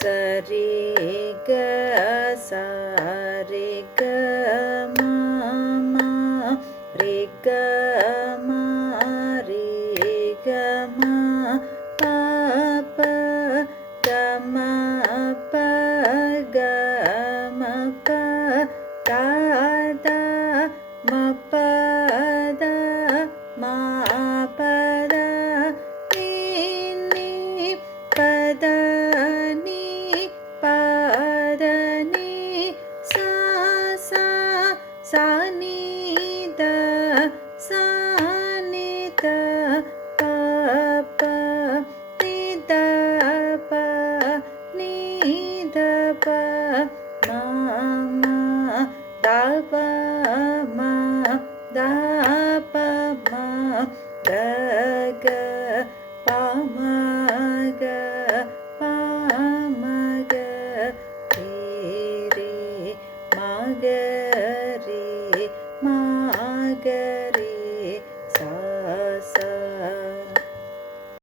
சரி க சரி க மாமா ரி க மா ரி க மா ப ப க ம ப க ம ப த த ம ப த ம ப த நீ நீ ப த நீ ப த நீ சா சா சா நீ த சா நீ த ப ப நீ த ப நீ த ப மா மா த ப மா த ப மா க க ப ம க ப ம க ரே ரே ம க ரே ம க